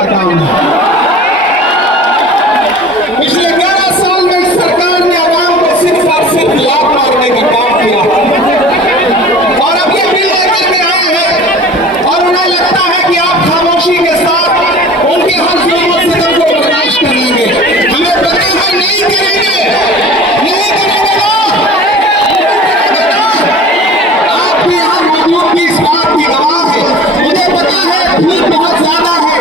का काम है। पिछले 11 साल में इस सरकार ने आवाम को सिर्फ और सिर्फ लात मारने का काम किया और अब ये बिल लेकर के आए हैं और उन्हें लगता है कि आप खामोशी के साथ उनके हर जुल्म और सितम को बर्दाश्त कर लेंगे। हमें पता है नहीं करेंगे, नहीं करेंगे ना। आप भी यहाँ मौजूद भी इस बात की गवाह है। मुझे पता है धूप बहुत ज्यादा है,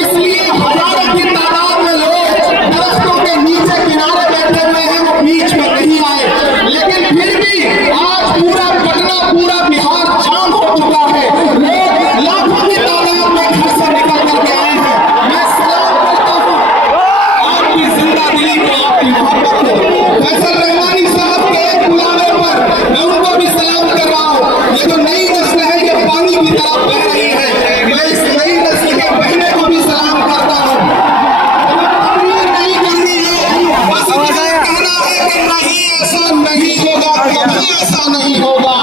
इसलिए हजारों की तादाद में लोग दरख्तों के नीचे किनारे बैठे हुए हैं, वो बीच में नहीं आए। लेकिन फिर भी आज पूरा पटना, पूरा बिहार जाम हो चुका है। लोग लाखों की तादाद में घर से निकल करके आए हैं। मैं सलाम करता हूँ आपकी जिंदा दिली को, आपकी मोहब्बत को। फैसल रहमानी साहब के एक बुलावे पर मैं उनको भी सलाम कर रहा हूँ। ये जो नई नस्ल है ये पानी की तरफ बह रही है, मैं इस नई नस्ल के बहने को भी सलाम करता हूँ। नहीं करनी है, बस इतना कहना है कि नहीं, ऐसा नहीं होगा, कभी ऐसा नहीं होगा,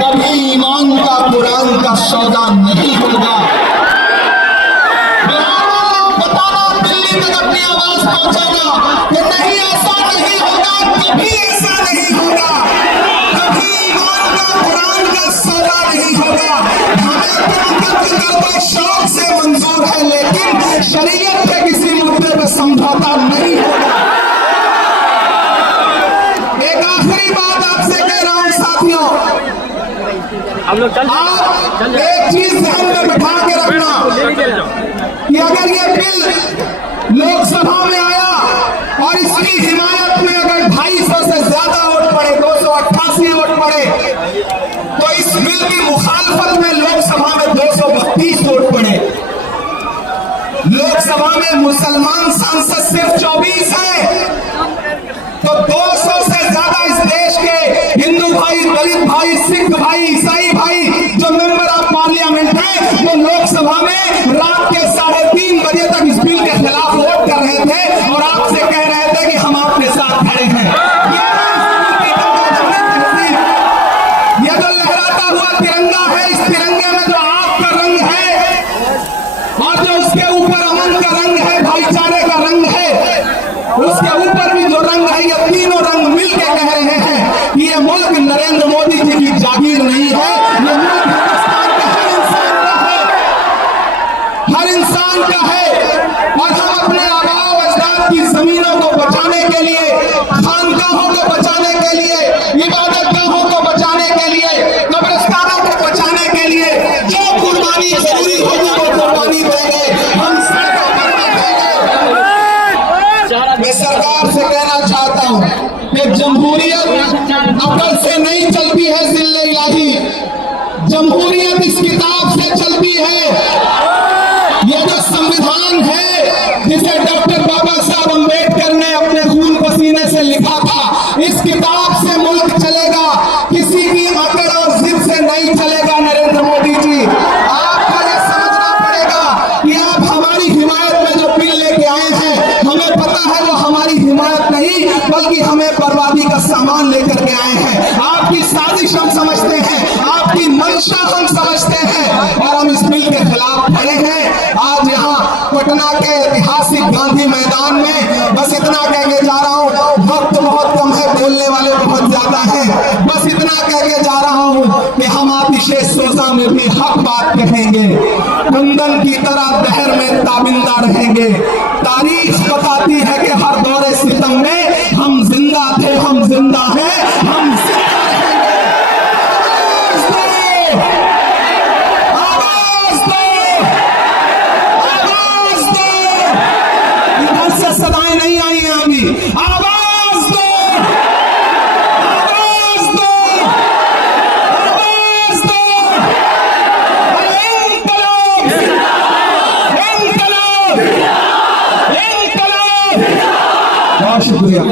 कभी ईमान का कुरान का सौदा नहीं होगा। बताना, दिल्ली तक अपनी आवाज पहुंचाना कि नहीं, ऐसा नहीं होगा, कभी ऐसा नहीं होगा, कभी ईमान का कुरान का सौदा नहीं होगा। हमें तुम करना शौक से मंजूर है, लेकिन शरीयत के किसी मुद्दे पर समझौता नहीं होगा। एक आखिरी बात आपसे कह रहा हूं साथियों, आप एक चीज ध्यान में बिठा के रखना कि अगर ये बिल लोकसभा में आया और इसकी हिमायत में अगर 250 से ज्यादा वोट पड़े, 288 वोट पड़े, तो इस बिल की मुखालफत में लोकसभा में 232 वोट पड़े। लोकसभा में मुसलमान सांसद सिर्फ 24 हैं, तो 200 से ज्यादा इस देश के हिंदू भाई, दलित भाई, सिख भाई, ईसाई भाई जो मेंबर ऑफ पार्लियामेंट है, वो लोकसभा में रात के 3:30 बजे तक इस बिल के खिलाफ वोट कर रहे थे और आपसे कह रहे थे कि हम आपके साथ खड़े हैं। ये जो लहराता हुआ तिरंगा है, इस तिरंगे में जो आपका रंग है और जो उसके ऊपर अमन का रंग है, भाईचारे का रंग है, उसके ऊपर भी जो रंग है, ये तीनों रंग मिलकर कह रहे हैं कि ये मुल्क नरेंद्र मोदी जी की जागीर नहीं है, ये मुल्क हिंदुस्तान का हर इंसान का है। और हम अपने आबाओ अजदाद की जमीनों को बचाने के लिए, खानकाहों को बचाने के लिए, इबादतगाहों को बचाने के लिए, कब्रिस्तानों को बचाने के लिए जो कुर्बानी जरूरी होगी वो कुर्बानी देंगे, हम सड़कों पर बैठेंगे। मैं सरकार से कहना चाहता हूं कि जमहूरियत अकल से नहीं चलती है, जिल्ले इलाही, जमहूरियत इस किताब से चलती है। ये जो संविधान है जिसे डॉक्टर बाबा साहब अम्बेडकर ने अपने खून पसीने से लिखा था, इस किताब से मुल्क चलेगा, किसी भी अकड़ और जिद से नहीं चलेगा। नरेंद्र मोदी जी, आपको ये समझना पड़ेगा कि आप हमारी हिमायत में जो बिल लेके आए हैं, हमें पता है वो हमारी हिमायत नहीं बल्कि हमें बर्बादी का सामान लेकर के आए हैं। आपकी साजिश हम समझते हैं, आपकी मंशा हम समझते हैं और हम इस बिल के खिलाफ खड़े हैं। आज यहाँ पटना के ऐतिहासिक गांधी मैदान में बस इतना कह के जा रहा हूँ, वक्त बहुत कम है, बोलने वाले बहुत ज्यादा हैं, बस इतना कह के जा रहा हूँ कि हम आतिशे सोजा में भी हक बात कहेंगे, कुंदन की तरह दहर में ताबिंदा रहेंगे। तारीख बताती है कि हर दौरे सितम में हम जिंदा थे, हम जिंदा हैं, हम जिंदा रहेंगे। आवाज दो, आवाज दो, इधर से सदाएं नहीं आई हैं अभी, आवाज दो, आवाज दो, आवाज दो। इंकलाब, इंकलाब, इंकलाब। बहुत शुक्रिया।